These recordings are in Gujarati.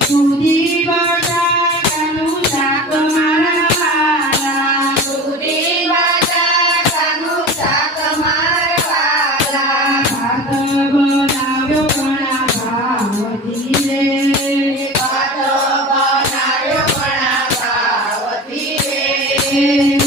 દૂધી બટાકાનું શાક મારા વાલા, દૂધી બટાકાનું શાક મારા વાલા, ભાત બનાવ્યો ઘણા ભાવથી રે, ભાત બનાવ્યો ઘણા ભાવથી રે,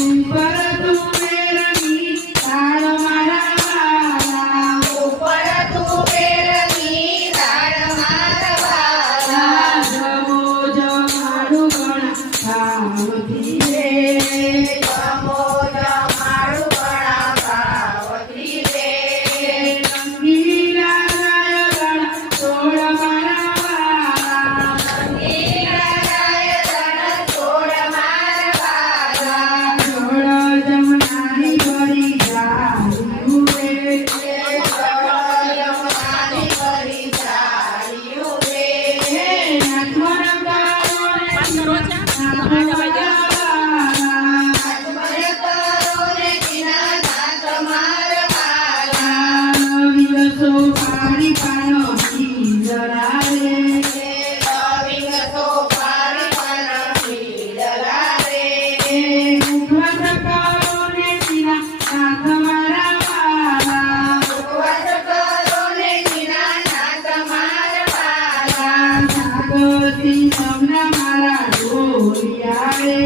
ઉપર તુવેરની દાળ મારા વાલા, ઉપર તુવેરની દાળ મારા વાલા, જમો જમાડું ઘણા ભાવથી રે, જમો જમાડું ઘણા ભાવથી રે, રંગીલા રાય ઘણા છોડ મારા વાલા, રંગીલાય ધન છોડ મારા વાલા, છોડ જમનાની ભરી જાયું રે, જમવાની ભરી જાળ્યું રે, નાથવર કાળો મારા વાલા, મને કરો ને કિના નાથ મારા વાલા, વિરસો પાણી પાનો જરા રે, વિગતો પાણી પાણી ડરા રે, ઉપવાસ કરો ને તીના નાથ મારા વાલા, ઉપવાસ કરો ને કિના નાથ મારા વાલા, જાગતી તમને મારા ઢોલિયા રે,